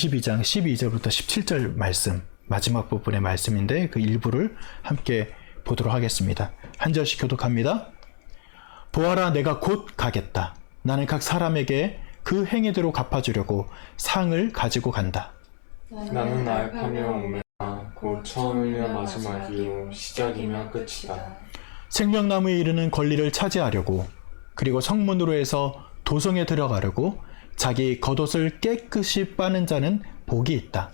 12장 12절부터 17절 말씀, 마지막 부분의 말씀인데 그 일부를 함께 보도록 하겠습니다. 한 절씩 교독합니다. 보아라, 내가 곧 가겠다. 나는 각 사람에게 그 행위대로 갚아주려고 상을 가지고 간다. 나는 알파며 오메가, 곧 처음이며 마지막이요 시작이며 끝이다. 생명나무에 이르는 권리를 차지하려고, 그리고 성문으로 해서 도성에 들어가려고 자기 겉옷을 깨끗이 빠는 자는 복이 있다.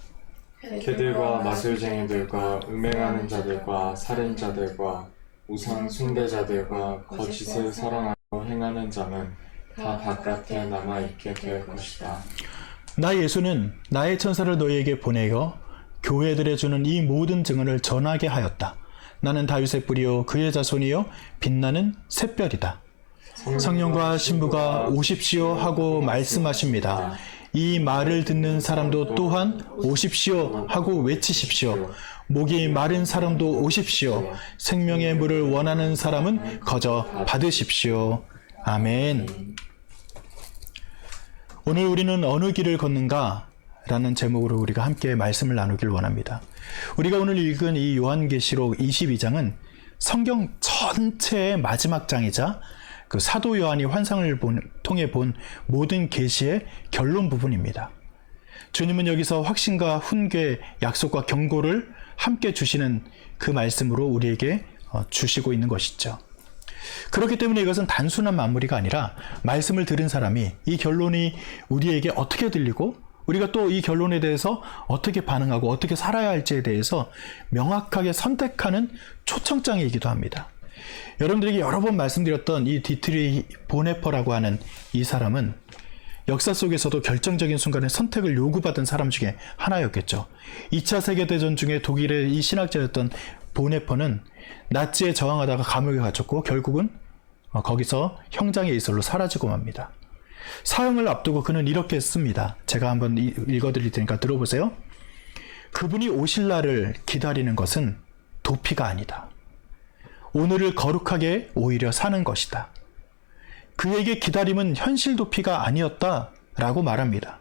개들과 마술쟁이들과 음행하는 자들과 살인자들과 우상 숭배자들과 거짓을 사랑하고 행하는 자는 다 바깥에 남아있게 될 것이다. 나 예수는 나의 천사를 너희에게 보내어 교회들에 주는 이 모든 증언을 전하게 하였다. 나는 다윗의 뿌리요 그의 자손이요 빛나는 샛별이다. 성령과 신부가 오십시오 하고 말씀하십니다. 이 말을 듣는 사람도 또한 오십시오 하고 외치십시오. 목이 마른 사람도 오십시오. 생명의 물을 원하는 사람은 거저 받으십시오. 아멘. 오늘 우리는 어느 길을 걷는가? 라는 제목으로 우리가 함께 말씀을 나누길 원합니다. 우리가 오늘 읽은 이 요한계시록 22장은 성경 전체의 마지막 장이자 그 사도 요한이 환상을 통해 본 모든 계시의 결론 부분입니다. 주님은 여기서 확신과 훈계, 약속과 경고를 함께 주시는 그 말씀으로 우리에게 주시고 있는 것이죠. 그렇기 때문에 이것은 단순한 마무리가 아니라 말씀을 들은 사람이 이 결론이 우리에게 어떻게 들리고 우리가 또 이 결론에 대해서 어떻게 반응하고 어떻게 살아야 할지에 대해서 명확하게 선택하는 초청장이기도 합니다. 여러분들에게 여러 번 말씀드렸던 이 디트리 보네퍼라고 하는 이 사람은 역사 속에서도 결정적인 순간에 선택을 요구받은 사람 중에 하나였겠죠. 2차 세계대전 중에 독일의 이 신학자였던 보네퍼는 나치에 저항하다가 감옥에 갇혔고 결국은 거기서 형장의 이슬로 사라지고 맙니다. 사형을 앞두고 그는 이렇게 씁니다. 제가 한번 읽어드릴 테니까 들어보세요. 그분이 오실 날을 기다리는 것은 도피가 아니다. 오늘을 거룩하게 오히려 사는 것이다. 그에게 기다림은 현실 도피가 아니었다라고 말합니다.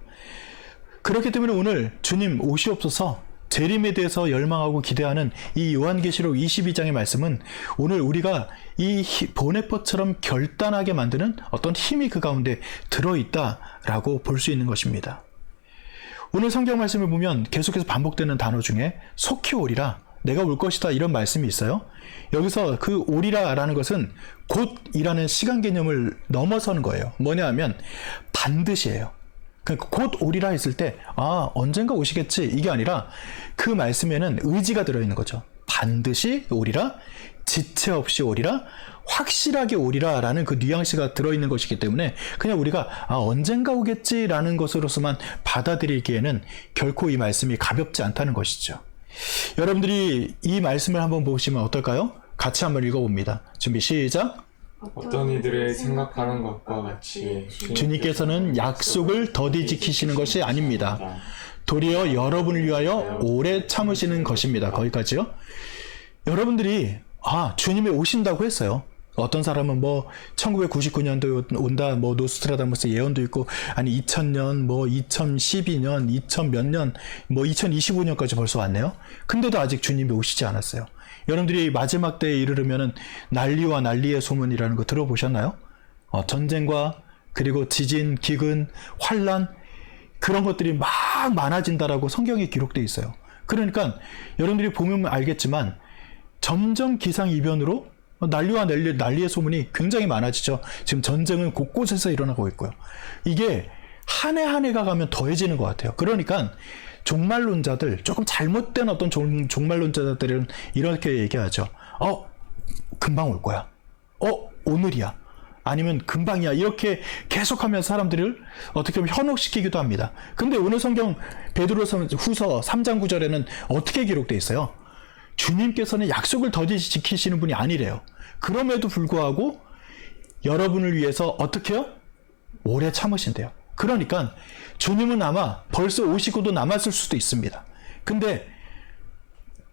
그렇기 때문에 오늘 주님 오시옵소서 재림에 대해서 열망하고 기대하는 이 요한계시록 22장의 말씀은 오늘 우리가 이 보네퍼처럼 결단하게 만드는 어떤 힘이 그 가운데 들어있다라고 볼 수 있는 것입니다. 오늘 성경 말씀을 보면 계속해서 반복되는 단어 중에 속히 오리라, 내가 올 것이다 이런 말씀이 있어요. 여기서 그 오리라라는 것은 곧이라는 시간 개념을 넘어서는 거예요. 뭐냐 하면 반드시예요. 그러니까 곧 오리라 했을 때 언젠가 오시겠지 이게 아니라 그 말씀에는 의지가 들어있는 거죠. 반드시 오리라, 지체 없이 오리라, 확실하게 오리라 라는 그 뉘앙스가 들어있는 것이기 때문에 그냥 우리가 언젠가 오겠지라는 것으로서만 받아들이기에는 결코 이 말씀이 가볍지 않다는 것이죠. 여러분들이 이 말씀을 한번 보시면 어떨까요? 같이 한번 읽어봅니다. 준비 시작. 어떤 이들의 생각하는 것과 같이 주님께서는 약속을 더디 지키시는 것이 아닙니다. 도리어 여러분을 위하여 오래 참으시는 것입니다. 거기까지요. 여러분들이 주님이 오신다고 했어요. 어떤 사람은 1999년도에 온다, 노스트라다무스 예언도 있고, 2000년, 2012년, 2000 몇 년, 2025년까지 벌써 왔네요. 근데도 아직 주님이 오시지 않았어요. 여러분들이 마지막 때에 이르르면은 난리와 난리의 소문이라는 거 들어보셨나요? 전쟁과 그리고 지진, 기근, 환란, 그런 것들이 막 많아진다라고 성경에 기록되어 있어요. 그러니까 여러분들이 보면 알겠지만 점점 기상이변으로 난리와 난리의 소문이 굉장히 많아지죠. 지금 전쟁은 곳곳에서 일어나고 있고요. 이게 한 해 한 해가 가면 더해지는 것 같아요. 그러니까 종말론자들, 조금 잘못된 어떤 종말론자들은 이렇게 얘기하죠. 금방 올 거야. 오늘이야. 아니면 금방이야. 이렇게 계속하면서 사람들을 어떻게 보면 현혹시키기도 합니다. 근데 오늘 성경 베드로후서 3장 9절에는 어떻게 기록되어 있어요? 주님께서는 약속을 더디 지키시는 분이 아니래요. 그럼에도 불구하고 여러분을 위해서 어떻게 해요? 오래 참으신대요. 그러니까 주님은 아마 벌써 오시고도 남았을 수도 있습니다. 근데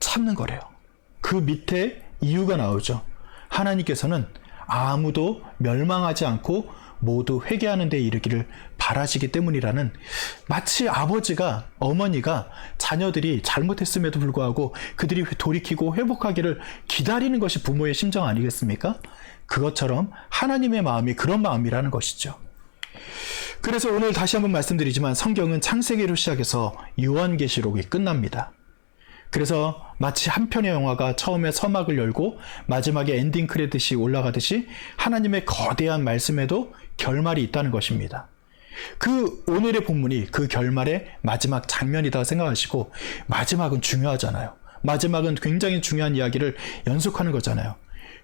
참는 거래요. 그 밑에 이유가 나오죠. 하나님께서는 아무도 멸망하지 않고 모두 회개하는 데 이르기를 바라시기 때문이라는, 마치 아버지가, 어머니가 자녀들이 잘못했음에도 불구하고 그들이 돌이키고 회복하기를 기다리는 것이 부모의 심정 아니겠습니까? 그것처럼 하나님의 마음이 그런 마음이라는 것이죠. 그래서 오늘 다시 한번 말씀드리지만 성경은 창세기로 시작해서 요한계시록이 끝납니다. 그래서 마치 한 편의 영화가 처음에 서막을 열고 마지막에 엔딩 크레딧이 올라가듯이 하나님의 거대한 말씀에도 결말이 있다는 것입니다. 그 오늘의 본문이 그 결말의 마지막 장면이다 생각하시고, 마지막은 중요하잖아요. 마지막은 굉장히 중요한 이야기를 연속하는 거잖아요.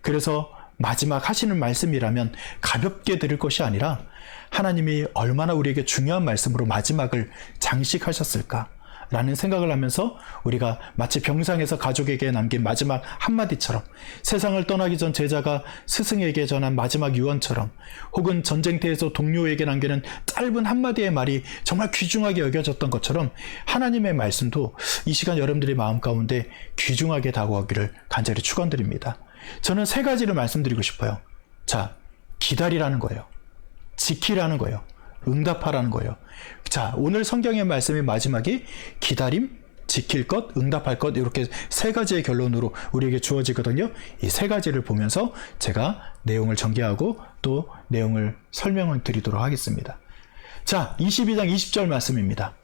그래서 마지막 하시는 말씀이라면 가볍게 들을 것이 아니라 하나님이 얼마나 우리에게 중요한 말씀으로 마지막을 장식하셨을까 라는 생각을 하면서 우리가 마치 병상에서 가족에게 남긴 마지막 한마디처럼, 세상을 떠나기 전 제자가 스승에게 전한 마지막 유언처럼, 혹은 전쟁터에서 동료에게 남기는 짧은 한마디의 말이 정말 귀중하게 여겨졌던 것처럼 하나님의 말씀도 이 시간 여러분들의 마음 가운데 귀중하게 다가오기를 간절히 축원드립니다. 저는 세 가지를 말씀드리고 싶어요. 자, 기다리라는 거예요. 지키라는 거예요. 응답하라는 거예요. 자, 오늘 성경의 말씀의 마지막이 기다림, 지킬 것, 응답할 것, 이렇게 세 가지의 결론으로 우리에게 주어지거든요. 이 세 가지를 보면서 제가 내용을 전개하고 또 내용을 설명을 드리도록 하겠습니다. 자, 22장 20절 말씀입니다.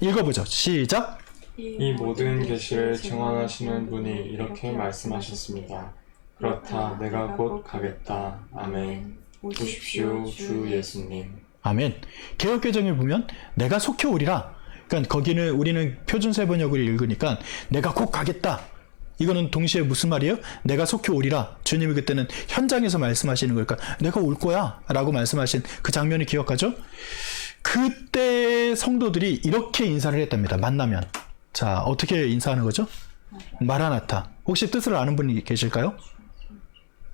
읽어보죠. 시작. 이 모든 계시를 증언하시는 분이 이렇게 말씀하셨습니다. 그렇다, 내가 곧 가겠다. 아멘. 오십시오, 주 예수님. 아멘. 개역개정에 보면 내가 속히 오리라. 그러니까 거기는 우리는 표준세 번역을 읽으니까 내가 곧 가겠다. 이거는 동시에 무슨 말이에요? 내가 속히 오리라. 주님이 그때는 현장에서 말씀하시는 거니까 내가 올 거야 라고 말씀하신 그 장면을 기억하죠? 그때 성도들이 이렇게 인사를 했답니다. 만나면. 자, 어떻게 인사하는 거죠? 마라나타. 혹시 뜻을 아는 분이 계실까요?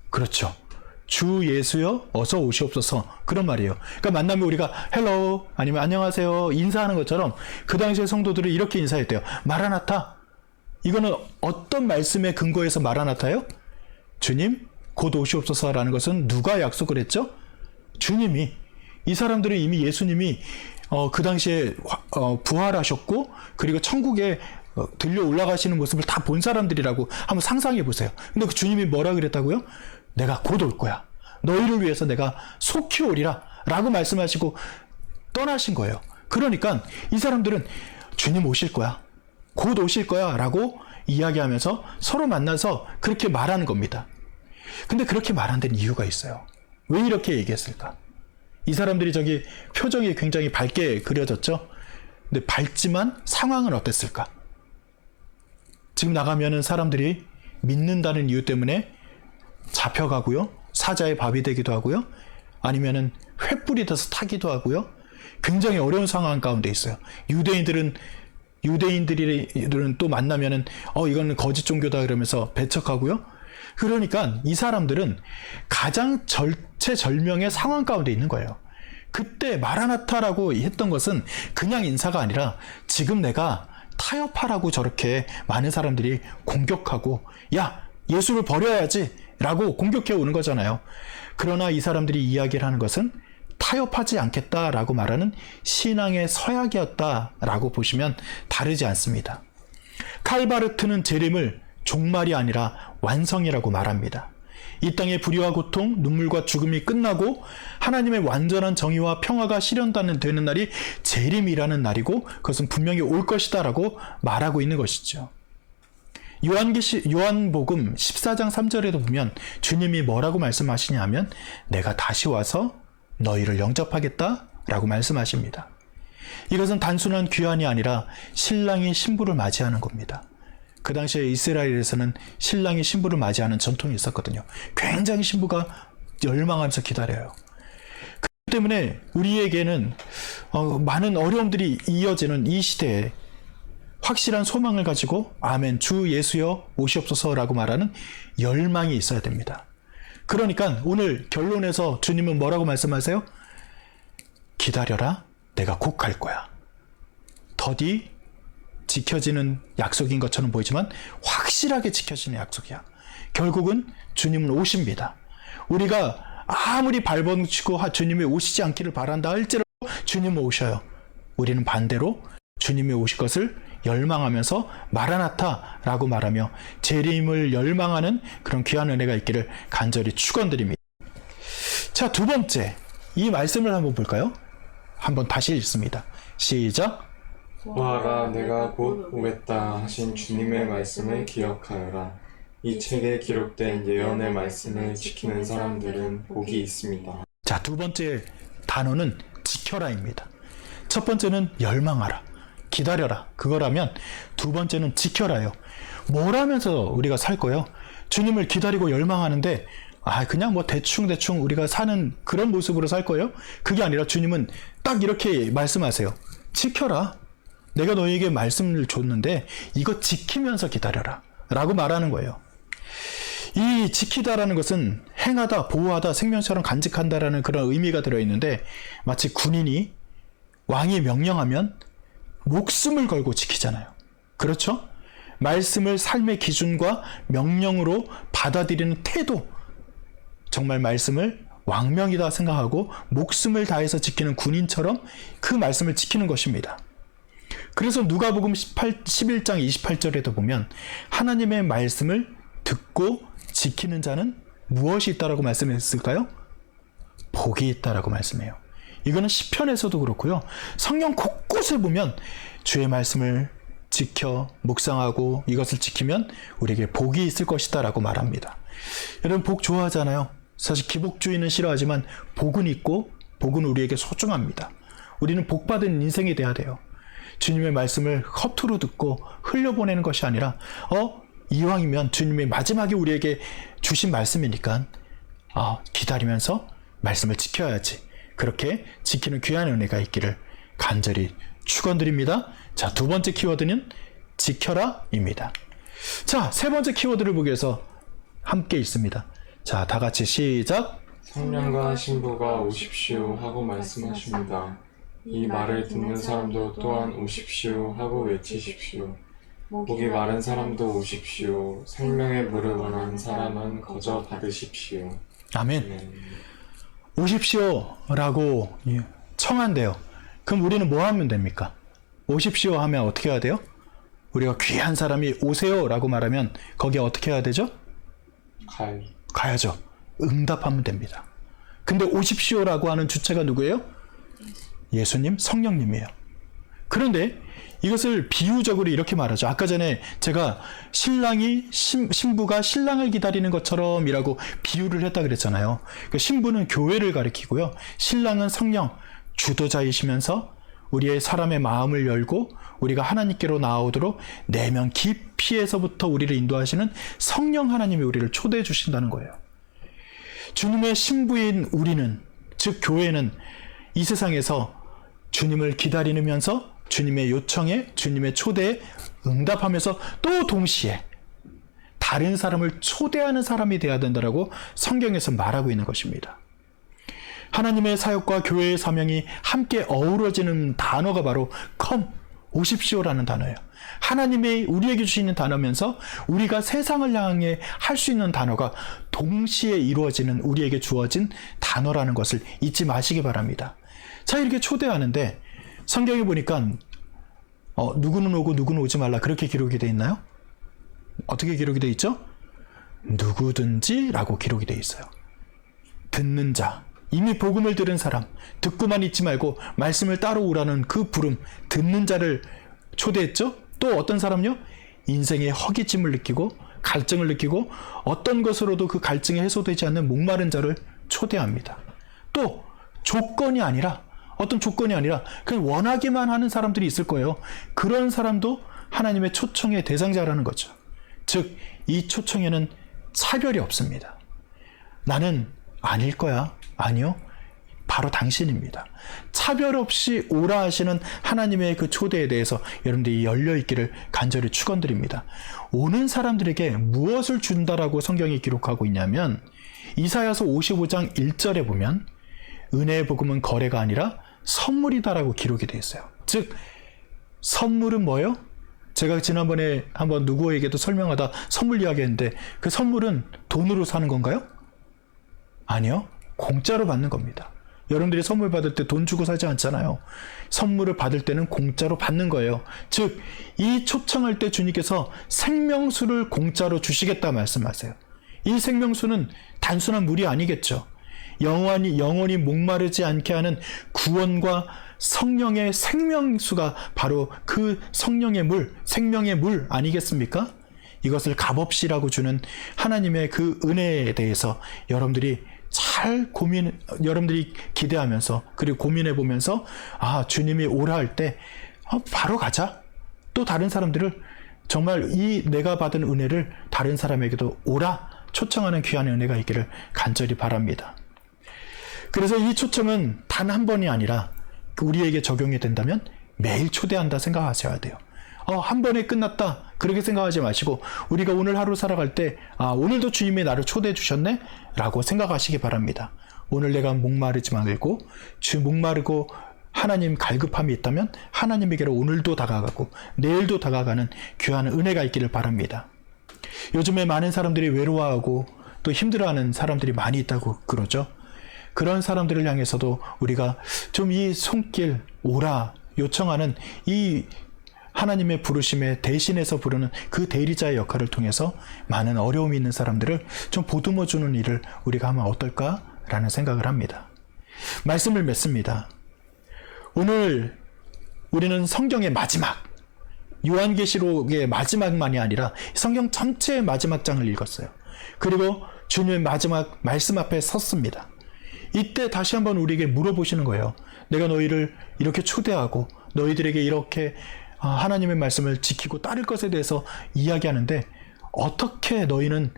그렇죠. 주 예수여 어서 오시옵소서, 그런 말이에요. 그러니까 만나면 우리가 헬로 아니면 안녕하세요 인사하는 것처럼 그 당시의 성도들을 이렇게 인사했대요. 마라나타. 이거는 어떤 말씀의 근거에서 마라나타예요? 주님 곧 오시옵소서라는 것은 누가 약속을 했죠? 주님이. 이 사람들은 이미 예수님이 그 당시에 부활하셨고 그리고 천국에 들려 올라가시는 모습을 다 본 사람들이라고 한번 상상해 보세요. 근데 그 주님이 뭐라 그랬다고요? 내가 곧 올 거야. 너희를 위해서 내가 속히 오리라 라고 말씀하시고 떠나신 거예요. 그러니까 이 사람들은 주님 오실 거야, 곧 오실 거야 라고 이야기하면서 서로 만나서 그렇게 말하는 겁니다. 근데 그렇게 말한 데는 이유가 있어요. 왜 이렇게 얘기했을까? 이 사람들이 저기 표정이 굉장히 밝게 그려졌죠. 근데 밝지만 상황은 어땠을까? 지금 나가면은 사람들이 믿는다는 이유 때문에 잡혀가고요, 사자의 밥이 되기도 하고요, 아니면은 횃불이 돼서 타기도 하고요. 굉장히 어려운 상황 가운데 있어요. 유대인들은 또 만나면은 이거는 거짓 종교다 그러면서 배척하고요. 그러니까 이 사람들은 가장 절체절명의 상황 가운데 있는 거예요. 그때 마라나타라고 했던 것은 그냥 인사가 아니라 지금 내가 타협하라고 저렇게 많은 사람들이 공격하고, 야 예수를 버려야지 라고 공격해 오는 거잖아요. 그러나 이 사람들이 이야기를 하는 것은 타협하지 않겠다라고 말하는 신앙의 서약이었다라고 보시면 다르지 않습니다. 칼바르트는 재림을 종말이 아니라 완성이라고 말합니다. 이 땅의 불의와 고통, 눈물과 죽음이 끝나고 하나님의 완전한 정의와 평화가 실현되는 날이 재림이라는 날이고 그것은 분명히 올 것이다 라고 말하고 있는 것이죠. 요한복음 14장 3절에도 보면 주님이 뭐라고 말씀하시냐 하면 내가 다시 와서 너희를 영접하겠다 라고 말씀하십니다. 이것은 단순한 귀환이 아니라 신랑이 신부를 맞이하는 겁니다. 그 당시에 이스라엘에서는 신랑이 신부를 맞이하는 전통이 있었거든요. 굉장히 신부가 열망하면서 기다려요. 그렇기 때문에 우리에게는 많은 어려움들이 이어지는 이 시대에 확실한 소망을 가지고 아멘 주 예수여 오시옵소서라고 말하는 열망이 있어야 됩니다. 그러니까 오늘 결론에서 주님은 뭐라고 말씀하세요? 기다려라, 내가 곧 갈 거야. 더디 지켜지는 약속인 것처럼 보이지만 확실하게 지켜지는 약속이야. 결국은 주님은 오십니다. 우리가 아무리 발버둥치고 주님이 오시지 않기를 바란다 할지라도 주님은 오셔요. 우리는 반대로 주님이 오실 것을 열망하면서 마라나타라고 말하며 재림을 열망하는 그런 귀한 은혜가 있기를 간절히 축원드립니다. 자, 두 번째, 이 말씀을 한번 볼까요? 한번 다시 읽습니다. 시작. 보아라, 내가 곧 오겠다 하신 주님의 말씀을 기억하여라. 이 책에 기록된 예언의 말씀을 지키는 사람들은 복이 있습니다. 자, 두 번째 단어는 지켜라입니다. 첫 번째는 열망하라, 기다려라, 그거라면 두 번째는 지켜라요. 뭘 하면서 우리가 살 거예요? 주님을 기다리고 열망하는데 그냥 뭐 대충 우리가 사는 그런 모습으로 살 거예요? 그게 아니라 주님은 딱 이렇게 말씀하세요. 지켜라. 내가 너희에게 말씀을 줬는데 이거 지키면서 기다려라 라고 말하는 거예요. 이 지키다라는 것은 행하다, 보호하다, 생명처럼 간직한다라는 그런 의미가 들어있는데 마치 군인이 왕이 명령하면 목숨을 걸고 지키잖아요. 그렇죠? 말씀을 삶의 기준과 명령으로 받아들이는 태도, 정말 말씀을 왕명이다 생각하고 목숨을 다해서 지키는 군인처럼 그 말씀을 지키는 것입니다. 그래서 누가복음 11장 28절에도 보면 하나님의 말씀을 듣고 지키는 자는 무엇이 있다라고 말씀했을까요? 복이 있다라고 말씀해요. 이거는 시편에서도 그렇고요. 성경 곳곳에 보면 주의 말씀을 지켜 묵상하고 이것을 지키면 우리에게 복이 있을 것이다 라고 말합니다. 여러분, 복 좋아하잖아요. 사실 기복주의는 싫어하지만 복은 있고 복은 우리에게 소중합니다. 우리는 복받은 인생이 돼야 돼요. 주님의 말씀을 허투루 듣고 흘려보내는 것이 아니라 이왕이면 주님의 마지막에 우리에게 주신 말씀이니까 기다리면서 말씀을 지켜야지. 그렇게 지키는 귀한 은혜가 있기를 간절히 축원드립니다. 자, 두 번째 키워드는 지켜라입니다. 자, 세 번째 키워드를 보기 위해서 함께 읽습니다. 자, 다 같이 시작. 성령과 신부가 오십시오 하고 말씀하십니다. 이 말을 듣는 사람도 또한 오십시오 하고 외치십시오. 목이 마른 사람도 오십시오. 생명의 물을 원하는 사람은 거저 받으십시오. 아멘. 오십시오 라고 청한대요. 그럼 우리는 뭐 하면 됩니까? 오십시오 하면 어떻게 해야 돼요? 우리가 귀한 사람이 오세요 라고 말하면 거기에 어떻게 해야 되죠? 가야죠. 응답하면 됩니다. 근데 오십시오 라고 하는 주체가 누구예요? 예수님, 성령님이에요. 그런데 이것을 비유적으로 이렇게 말하죠. 아까 전에 제가 신부가 신랑을 기다리는 것처럼 이라고 비유를 했다 그랬잖아요. 신부는 교회를 가리키고요. 신랑은 성령, 주도자이시면서 우리의 사람의 마음을 열고 우리가 하나님께로 나오도록 내면 깊이에서부터 우리를 인도하시는 성령 하나님이 우리를 초대해 주신다는 거예요. 주님의 신부인 우리는, 즉 교회는 이 세상에서 주님을 기다리면서 주님의 요청에, 주님의 초대에 응답하면서 또 동시에 다른 사람을 초대하는 사람이 되어야 된다라고 성경에서 말하고 있는 것입니다. 하나님의 사역과 교회의 사명이 함께 어우러지는 단어가 바로 come, 오십시오라는 단어예요. 하나님이 우리에게 주시는 단어면서 우리가 세상을 향해 할 수 있는 단어가 동시에 이루어지는 우리에게 주어진 단어라는 것을 잊지 마시기 바랍니다. 자, 이렇게 초대하는데 성경에 보니까 누구는 오고 누구는 오지 말라 그렇게 기록이 되어 있나요? 어떻게 기록이 되어 있죠? 누구든지 라고 기록이 되어 있어요. 듣는 자, 이미 복음을 들은 사람, 듣고만 있지 말고 말씀을 따라오라는 그 부름, 듣는 자를 초대했죠? 또 어떤 사람요? 인생의 허기짐을 느끼고 갈증을 느끼고 어떤 것으로도 그 갈증이 해소되지 않는 목마른 자를 초대합니다. 또 조건이 아니라, 어떤 조건이 아니라 그냥 원하기만 하는 사람들이 있을 거예요. 그런 사람도 하나님의 초청의 대상자라는 거죠. 즉, 이 초청에는 차별이 없습니다. 나는 아닐 거야. 아니요. 바로 당신입니다. 차별 없이 오라 하시는 하나님의 그 초대에 대해서 여러분들이 열려있기를 간절히 축원드립니다. 오는 사람들에게 무엇을 준다라고 성경이 기록하고 있냐면 이사야서 55장 1절에 보면 은혜의 복음은 거래가 아니라 선물이다라고 기록이 되어 있어요. 즉, 선물은 뭐예요? 제가 지난번에 한번 누구에게도 설명하다 선물 이야기했는데 그 선물은 돈으로 사는 건가요? 아니요. 공짜로 받는 겁니다. 여러분들이 선물 받을 때 돈 주고 사지 않잖아요. 선물을 받을 때는 공짜로 받는 거예요. 즉, 이 초청할 때 주님께서 생명수를 공짜로 주시겠다 말씀하세요. 이 생명수는 단순한 물이 아니겠죠. 영원히 목마르지 않게 하는 구원과 성령의 생명수가 바로 그 성령의 물, 생명의 물 아니겠습니까? 이것을 값없이라고 주는 하나님의 그 은혜에 대해서 여러분들이 여러분들이 기대하면서 그리고 고민해 보면서 주님이 오라 할 때 바로 가자. 또 다른 사람들을 정말 이 내가 받은 은혜를 다른 사람에게도 오라 초청하는 귀한 은혜가 있기를 간절히 바랍니다. 그래서 이 초청은 단 한 번이 아니라 우리에게 적용이 된다면 매일 초대한다 생각하셔야 돼요. 한 번에 끝났다 그렇게 생각하지 마시고 우리가 오늘 하루 살아갈 때 오늘도 주님이 나를 초대해 주셨네 라고 생각하시기 바랍니다. 오늘 내가 목마르지 말고 목마르고 하나님 갈급함이 있다면 하나님에게로 오늘도 다가가고 내일도 다가가는 귀한 은혜가 있기를 바랍니다. 요즘에 많은 사람들이 외로워하고 또 힘들어하는 사람들이 많이 있다고 그러죠. 그런 사람들을 향해서도 우리가 좀 이 손길 오라 요청하는 이 하나님의 부르심에 대신해서 부르는 그 대리자의 역할을 통해서 많은 어려움이 있는 사람들을 좀 보듬어주는 일을 우리가 하면 어떨까라는 생각을 합니다. 말씀을 맺습니다. 오늘 우리는 성경의 마지막, 요한계시록의 마지막만이 아니라 성경 전체의 마지막 장을 읽었어요. 그리고 주님의 마지막 말씀 앞에 섰습니다. 이때 다시 한번 우리에게 물어보시는 거예요. 내가 너희를 이렇게 초대하고 너희들에게 이렇게 하나님의 말씀을 지키고 따를 것에 대해서 이야기하는데 어떻게 너희는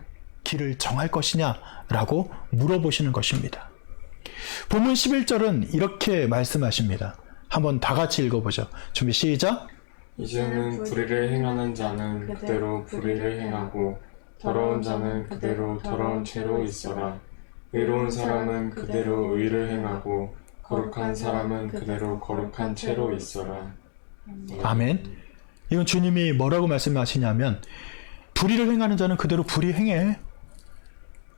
길을 정할 것이냐 라고 물어보시는 것입니다. 본문 11절은 이렇게 말씀하십니다. 한번 다 같이 읽어보죠. 준비 시작. 이제는 불의를 행하는 자는 그대로 불의를 행하고 더러운 자는 그대로 더러운 채로 있어라. 의로운 사람은 그대로 의를 행하고 거룩한 사람은 그대로 거룩한 채로 있어라. 아멘. 이건 주님이 뭐라고 말씀하시냐면 불의를 행하는 자는 그대로 불의 행해.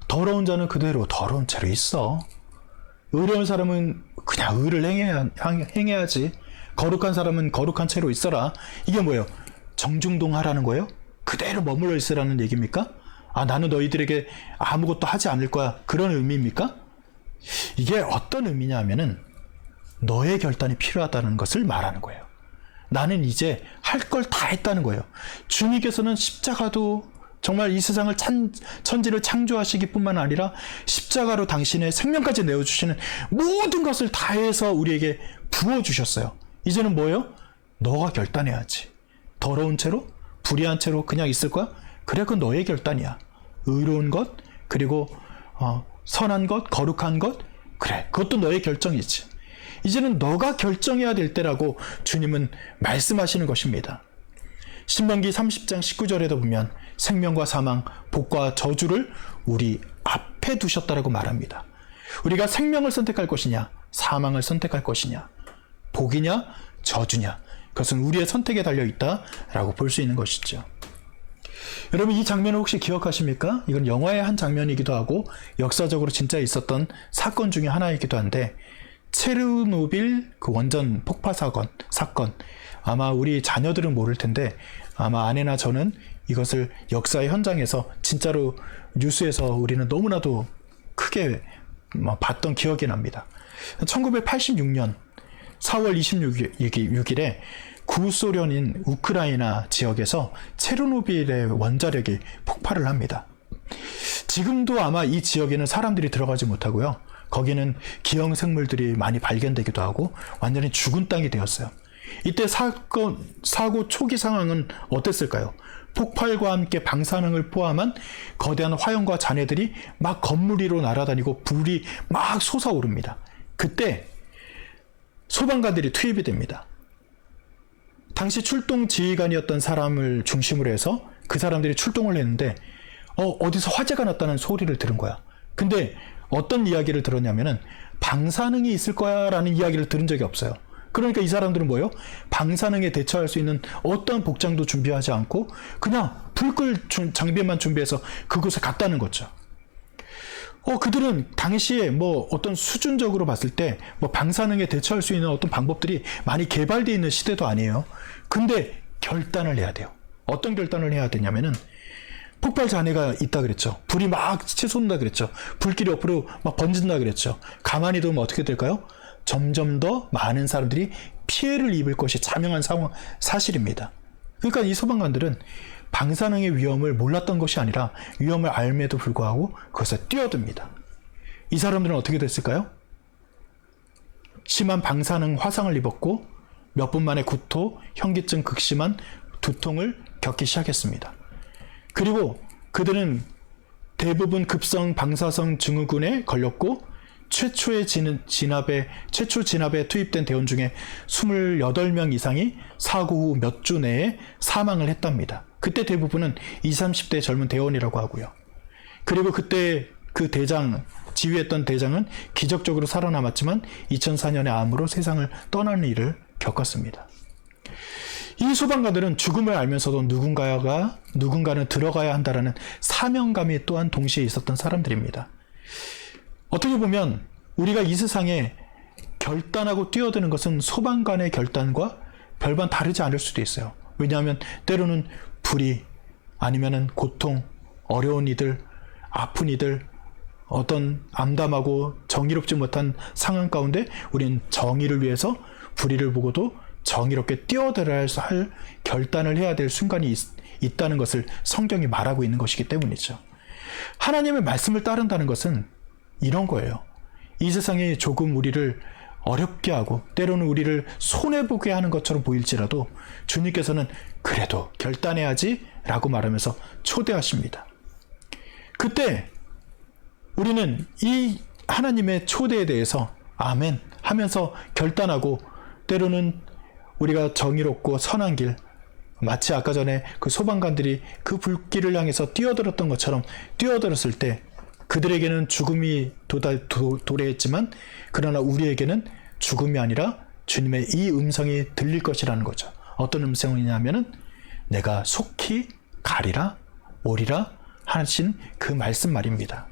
더러운 자는 그대로 더러운 채로 있어. 의로운 사람은 그냥 의를 행해야지. 거룩한 사람은 거룩한 채로 있어라. 이게 뭐예요? 정중동하라는 거예요? 그대로 머물러 있으라는 얘기입니까? 나는 너희들에게 아무것도 하지 않을 거야. 그런 의미입니까? 이게 어떤 의미냐 하면은 너의 결단이 필요하다는 것을 말하는 거예요. 나는 이제 할 걸 다 했다는 거예요. 주님께서는 십자가도 정말 이 세상을 천지를 창조하시기 뿐만 아니라 십자가로 당신의 생명까지 내어주시는 모든 것을 다해서 우리에게 부어주셨어요. 이제는 뭐예요? 너가 결단해야지. 더러운 채로? 불의한 채로 그냥 있을 거야? 그래, 그건 너의 결단이야. 의로운 것, 그리고 선한 것, 거룩한 것, 그래, 그것도 너의 결정이지. 이제는 너가 결정해야 될 때라고 주님은 말씀하시는 것입니다. 신명기 30장 19절에도 보면 생명과 사망, 복과 저주를 우리 앞에 두셨다라고 말합니다. 우리가 생명을 선택할 것이냐, 사망을 선택할 것이냐, 복이냐, 저주냐, 그것은 우리의 선택에 달려있다라고 볼 수 있는 것이죠. 여러분, 이 장면을 혹시 기억하십니까? 이건 영화의 한 장면이기도 하고 역사적으로 진짜 있었던 사건 중에 하나이기도 한데 체르노빌 그 원전 폭파 사건 아마 우리 자녀들은 모를 텐데 아마 아내나 저는 이것을 역사의 현장에서 진짜로 뉴스에서 우리는 너무나도 크게 봤던 기억이 납니다. 1986년 4월 26일에 구소련인 우크라이나 지역에서 체르노빌의 원자력이 폭발을 합니다. 지금도 아마 이 지역에는 사람들이 들어가지 못하고요. 거기는 기형생물들이 많이 발견되기도 하고 완전히 죽은 땅이 되었어요. 이때 사고 초기 상황은 어땠을까요? 폭발과 함께 방사능을 포함한 거대한 화염과 잔해들이 막 건물 위로 날아다니고 불이 막 솟아오릅니다. 그때 소방관들이 투입이 됩니다. 당시 출동 지휘관이었던 사람을 중심으로 해서 그 사람들이 출동을 했는데 어디서 화재가 났다는 소리를 들은 거야. 근데 어떤 이야기를 들었냐면은 방사능이 있을 거야 라는 이야기를 들은 적이 없어요. 그러니까 이 사람들은 뭐예요? 방사능에 대처할 수 있는 어떠한 복장도 준비하지 않고 그냥 불 끌 장비만 준비해서 그곳에 갔다는 거죠. 그들은 당시에 뭐 어떤 수준적으로 봤을 때 뭐 방사능에 대처할 수 있는 어떤 방법들이 많이 개발되어 있는 시대도 아니에요. 근데 결단을 해야 돼요. 어떤 결단을 해야 되냐면은 폭발 잔해가 있다 그랬죠. 불이 막 치솟는다 그랬죠. 불길이 옆으로 막 번진다 그랬죠. 가만히 두면 어떻게 될까요? 점점 더 많은 사람들이 피해를 입을 것이 자명한 상황, 사실입니다. 그러니까 이 소방관들은 방사능의 위험을 몰랐던 것이 아니라 위험을 알매도 불구하고 그것에 뛰어듭니다. 이 사람들은 어떻게 됐을까요? 심한 방사능 화상을 입었고 몇 분 만에 구토, 현기증 극심한 두통을 겪기 시작했습니다. 그리고 그들은 대부분 급성 방사성 증후군에 걸렸고 최초 진압에 투입된 대원 중에 28명 이상이 사고 후 몇 주 내에 사망을 했답니다. 그때 대부분은 20, 30대 젊은 대원이라고 하고요. 그리고 그때 그 지휘했던 대장은 기적적으로 살아남았지만 2004년에 암으로 세상을 떠나는 일을 겪었습니다. 이 소방관들은 죽음을 알면서도 누군가는 들어가야 한다라는 사명감이 또한 동시에 있었던 사람들입니다. 어떻게 보면 우리가 이 세상에 결단하고 뛰어드는 것은 소방관의 결단과 별반 다르지 않을 수도 있어요. 왜냐하면 때로는 불이 아니면은 고통, 어려운 이들, 아픈 이들, 어떤 암담하고 정의롭지 못한 상황 가운데 우리는 정의를 위해서 불의를 보고도 정의롭게 뛰어들어야 할 결단을 해야 될 순간이 있다는 것을 성경이 말하고 있는 것이기 때문이죠. 하나님의 말씀을 따른다는 것은 이런 거예요. 이 세상에 조금 우리를 어렵게 하고 때로는 우리를 손해보게 하는 것처럼 보일지라도 주님께서는 그래도 결단해야지 라고 말하면서 초대하십니다. 그때 우리는 이 하나님의 초대에 대해서 아멘 하면서 결단하고 때로는 우리가 정의롭고 선한 길, 마치 아까 전에 그 소방관들이 그 불길을 향해서 뛰어들었던 것처럼 뛰어들었을 때 그들에게는 죽음이 도래했지만 그러나 우리에게는 죽음이 아니라 주님의 이 음성이 들릴 것이라는 거죠. 어떤 음성이냐면은 내가 속히 가리라 오리라 하신 그 말씀 말입니다.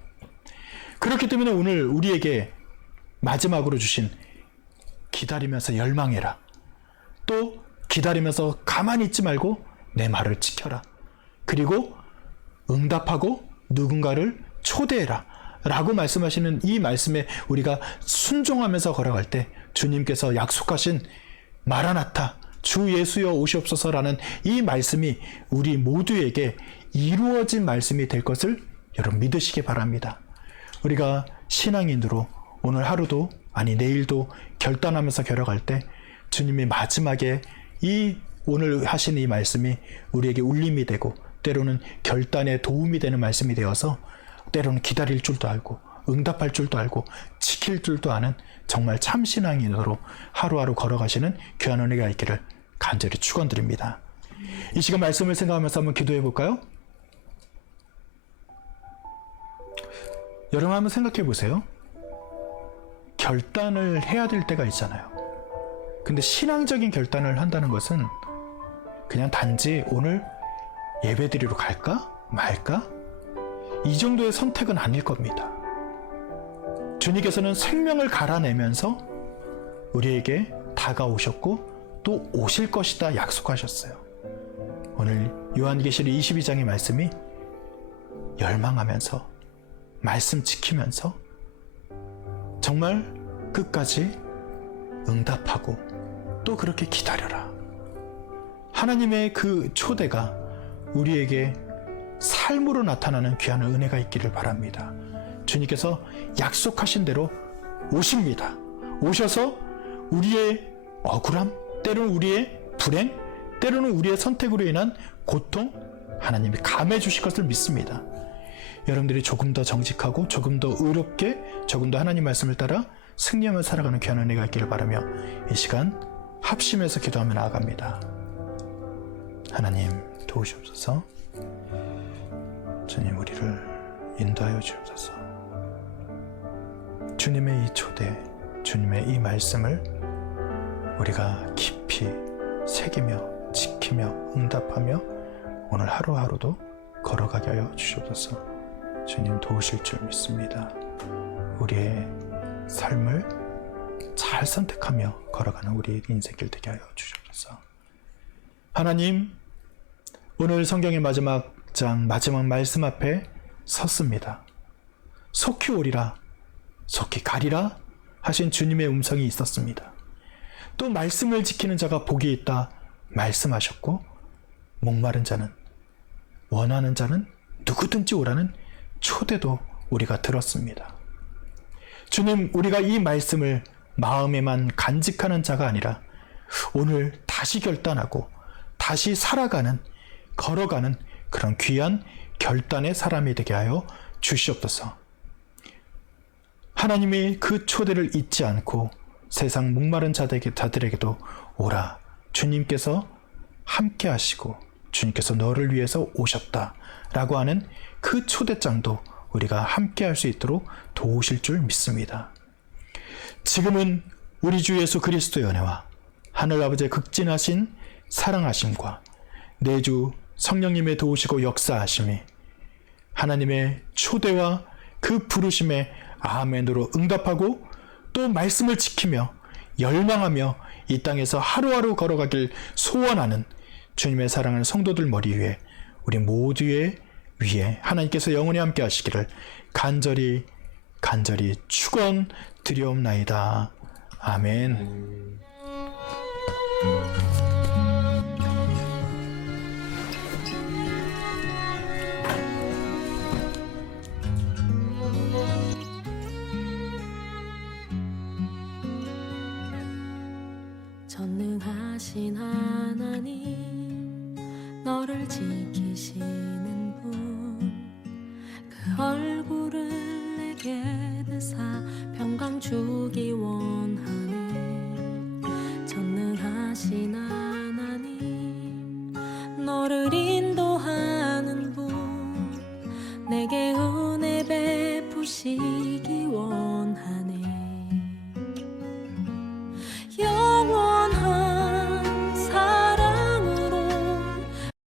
그렇기 때문에 오늘 우리에게 마지막으로 주신 기다리면서 열망해라. 또 기다리면서 가만히 있지 말고 내 말을 지켜라. 그리고 응답하고 누군가를 초대해라. 라고 말씀하시는 이 말씀에 우리가 순종하면서 걸어갈 때 주님께서 약속하신 마라나타 주 예수여 오시옵소서라는 이 말씀이 우리 모두에게 이루어진 말씀이 될 것을 여러분 믿으시기 바랍니다. 우리가 신앙인으로 오늘 하루도 아니 내일도 결단하면서 걸어갈 때 주님이 마지막에 이 오늘 하신 이 말씀이 우리에게 울림이 되고 때로는 결단에 도움이 되는 말씀이 되어서 때로는 기다릴 줄도 알고 응답할 줄도 알고 지킬 줄도 아는 정말 참 신앙인으로 하루하루 걸어가시는 귀한 은혜가 있기를 간절히 축원드립니다. 이 시간 말씀을 생각하면서 한번 기도해 볼까요? 여러분 한번 생각해 보세요. 결단을 해야 될 때가 있잖아요. 근데 신앙적인 결단을 한다는 것은 그냥 단지 오늘 예배드리러 갈까 말까 이 정도의 선택은 아닐 겁니다. 주님께서는 생명을 갈아내면서 우리에게 다가오셨고 또 오실 것이다 약속하셨어요. 오늘 요한계시록 22장의 말씀이 열망하면서 말씀 지키면서 정말 끝까지 응답하고 또 그렇게 기다려라. 하나님의 그 초대가 우리에게 삶으로 나타나는 귀한 은혜가 있기를 바랍니다. 주님께서 약속하신 대로 오십니다. 오셔서 우리의 억울함, 때로는 우리의 불행, 때로는 우리의 선택으로 인한 고통, 하나님이 감해 주실 것을 믿습니다. 여러분들이 조금 더 정직하고 조금 더 의롭게 조금 더 하나님 말씀을 따라 승리하며 살아가는 귀한 은혜가 있기를 바라며 이 시간 합심해서 기도하며 나아갑니다. 하나님 도우시옵소서. 주님 우리를 인도하여 주옵소서. 주님의 이 초대, 주님의 이 말씀을 우리가 깊이 새기며 지키며 응답하며 오늘 하루하루도 걸어가게 하여 주시옵소서. 주님 도우실 줄 믿습니다. 우리의 삶을 잘 선택하며 걸어가는 우리의 인생길 되게 하여 주시옵소서. 하나님, 오늘 성경의 마지막 장 마지막 말씀 앞에 섰습니다. 속히 오리라, 속히 가리라 하신 주님의 음성이 있었습니다. 또 말씀을 지키는 자가 복이 있다 말씀하셨고, 목마른 자는, 원하는 자는 누구든지 오라는 초대도 우리가 들었습니다. 주님, 우리가 이 말씀을 마음에만 간직하는 자가 아니라 오늘 다시 결단하고 다시 살아가는, 걸어가는 그런 귀한 결단의 사람이 되게 하여 주시옵소서. 하나님이 그 초대를 잊지 않고 세상 목마른 자들에게도 오라, 주님께서 함께 하시고 주님께서 너를 위해서 오셨다라고 하는 그 초대장도 우리가 함께 할 수 있도록 도우실 줄 믿습니다. 지금은 우리 주 예수 그리스도의 은혜와 하늘아버지의 극진하신 사랑하심과 내주 성령님의 도우시고 역사하심이 하나님의 초대와 그 부르심에 아멘으로 응답하고 또 말씀을 지키며 열망하며 이 땅에서 하루하루 걸어가길 소원하는 주님의 사랑하는 성도들 머리 위에 우리 모두의 위에 하나님께서 영원히 함께 하시기를 간절히 축원드리옵나이다. 아멘. 전능하신 하나님, 너를 지키시는 분, 그 얼굴을 내게 드사 평강 주기 원하네. 전능하신 하나님, 너를 인도하는 분, 내게 은혜 베푸시